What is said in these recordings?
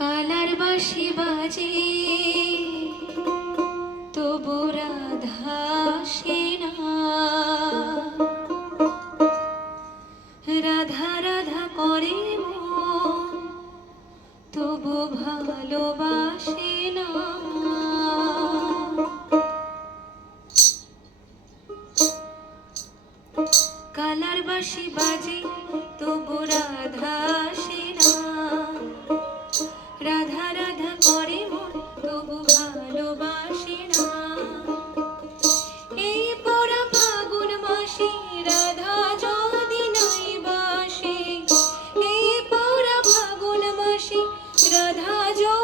Colour বাসি বাজে। তবু রাধা সেনা রাধা রাধা করে মন, তবু ভালোবাসে না। কালার বাসি বাজে mayo.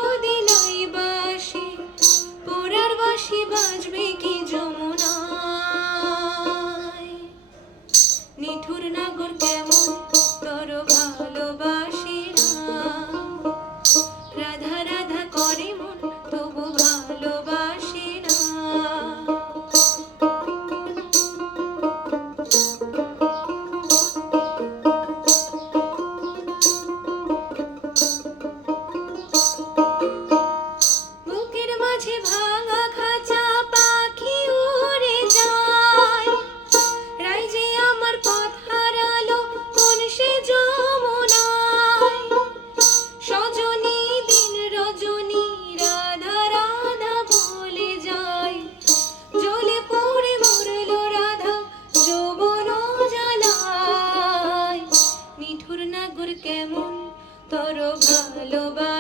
ভালোবাস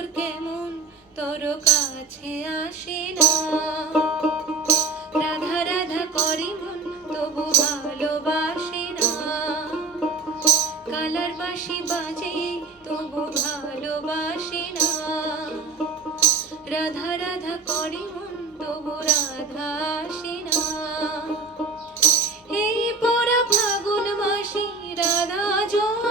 তোর কেমন তোর কাছে আসে না। রাধা রাধা করি মন, তবু ভালোবাসে না। কালার বাসি বাজে, তবু ভালোবাসে না। রাধা রাধা করি মন, তবু রাধা আসে না। এই পরা ফাগুন মাসি, রাধা জয়